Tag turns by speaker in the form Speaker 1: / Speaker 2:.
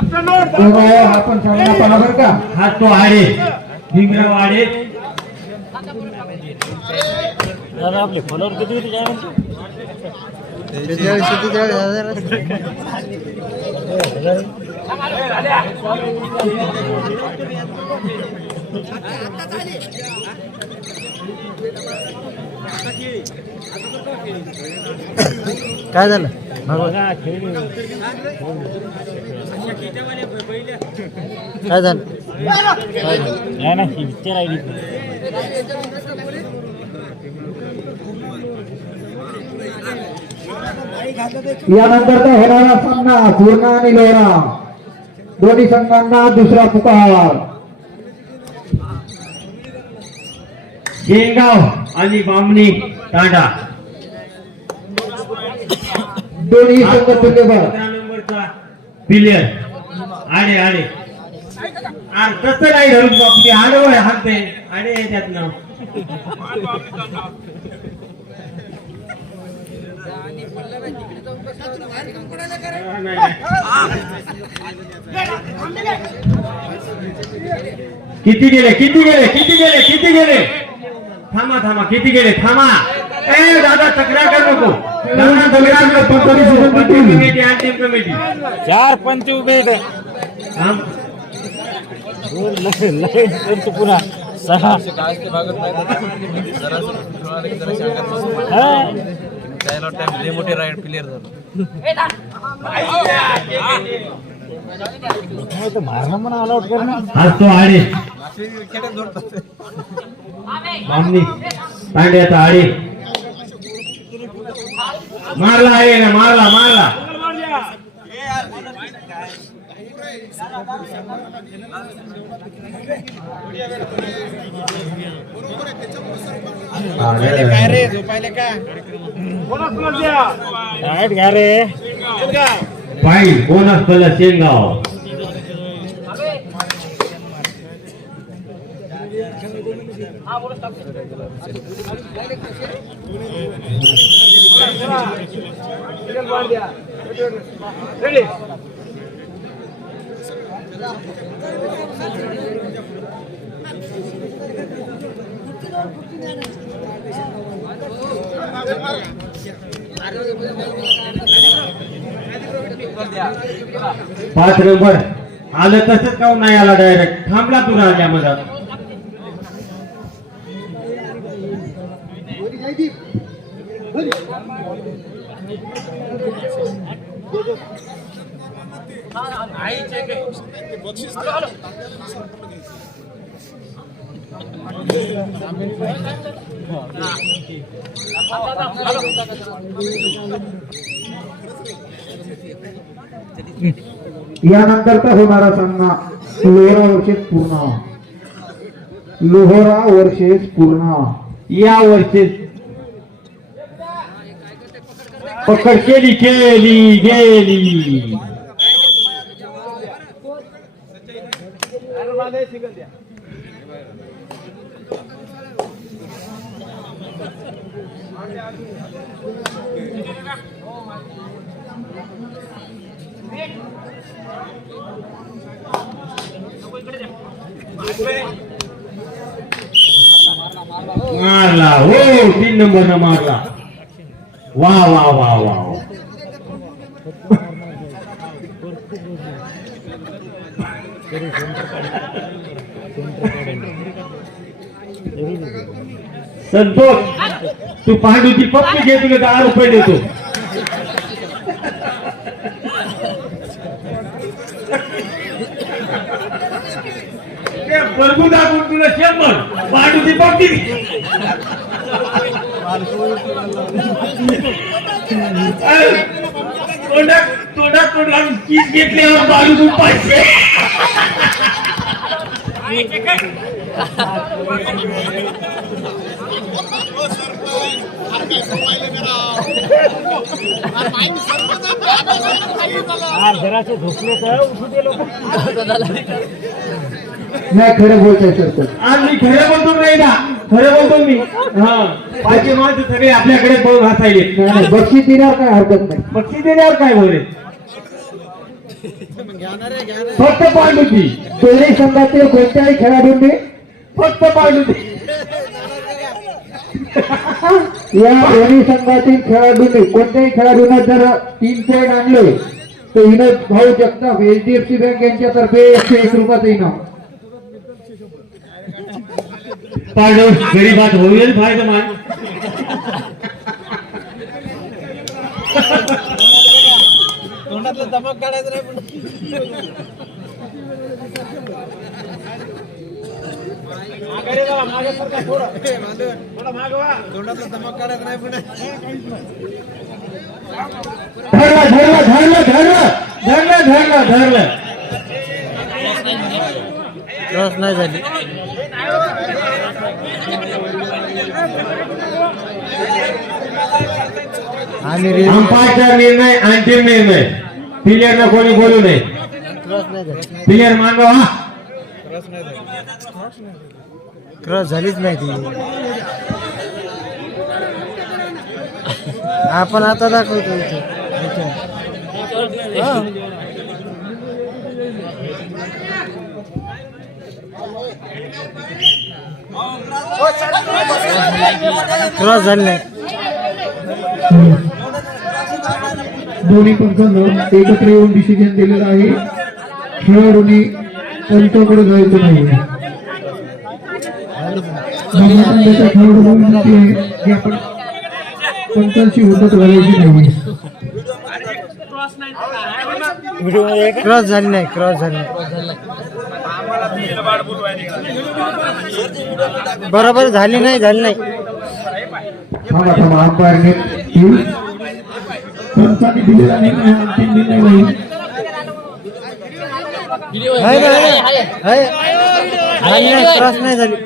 Speaker 1: बघा, हा पण सामना पहा बरं का.
Speaker 2: हा तो आडे भीमराव आडे
Speaker 3: दादा आपले फॉलोअर किती होते काय
Speaker 1: झालं? काय झालं?
Speaker 3: नाही ना ही पिक्चर आहे
Speaker 1: यानंतरचा होणारा सामना पूर्ण आणि लोरा. दोन्ही संघांना दुसरा पुकार
Speaker 2: शेंगाव आणि बामणी तांडा
Speaker 1: दोन्ही संघ तुल्यबळ
Speaker 2: नंबरचा प्लेयर आडे आडे. आर कसं नाही धरून बापली आडवं आहे हाते आडे याच्यात किती गेले किती गेले किती गेले किती गेले? थांबा थांबा किती गेले? थांबा. ए दादा तक्रार कर नको. दादा तक्रार नको कमिटी
Speaker 3: चार पंच उभे आहेत. पुन्हा सहा. हा.
Speaker 4: त्याला टाइम लय मोठे राईड प्लेअर झालो
Speaker 3: काय तर मारणं म्हणा अलाउट करणं
Speaker 2: आज तो आडे. बामणी तांड्याचा आडे मारला आहे ना मारला मारला
Speaker 3: डायरेक्ट घ्या रे
Speaker 2: पाहिजे बोनस पहिला शेंगाव पाच नंबर. आलं तसंच काऊन नाही आला डायरेक्ट थांबला तू राजा मधात
Speaker 1: यानंतरचा होणारा सामना लोहरा वर्षेस पूर्ण लोहरा वर्षेस पूर्ण
Speaker 2: या वर्षेस पकड केली केली गेली मारला हो तीन नंबर न मारला वा वा वा वा संतोष तू पांडूची पप्पी घे तुला दहा रुपये देतो. ते दाखवून तुला शंभर पांडूची पप्पी तोंडात तोंडात तोंड लावून किस घेतल्यावर बाजू पाचशे
Speaker 3: हा, जरासे झोपले तर उठू दे लोक
Speaker 1: नाही खरं बोलतोय सर
Speaker 2: आज मी खरं बोलतो नाही? ना खरं बोलतो मी. हा. पाचशे माणसं सगळे आपल्याकडे पाहून हसायले.
Speaker 1: बक्षीस देण्यावर काय हरकत नाही.
Speaker 2: बक्षीस देण्यावर काय बोले? फक्त पांडुती.
Speaker 1: दोन्ही संघातील कोणत्याही खेळाडूंनी
Speaker 2: फक्त पांडुती.
Speaker 1: या दोन्ही संघातील खेळाडूंनी कोणत्याही खेळाडूंना जर तीन पॉईंट आणले तर विनोद भाऊ जगताप एचडीएफसी बँक यांच्यातर्फे एकशे एक रुपयाचं इनाम.
Speaker 5: पढ़ मेरी बात हो गई भाई
Speaker 2: तो तुम्हारी धरना धरना धरना धरना धरना
Speaker 6: धरना धरना। धरना आणि रे
Speaker 2: अंपायरचा निर्णय अंतिम निर्णय. प्लेयरला कोणी बोलू नये. प्लेयर मानवा. हा
Speaker 6: क्रॉस झालीच नाही ती. आपण आता दाखवतो इथे इथे. हा. क्रॉस झाले नाही.
Speaker 1: दोन्ही पंचांना एकत्र येऊन डिसिजन दिलेलं आहे. खेळाडूंनी पंचाकडे जायचं नाही. खेळाडू विनंती आहे की आपण पंचांशी मुदत घालायची नाही.
Speaker 6: क्रॉस झाली नाही क्रॉस झाली नाही. बरोबर झाली नाही
Speaker 1: हा.
Speaker 6: झाली नाही क्रॉस नाही झाली.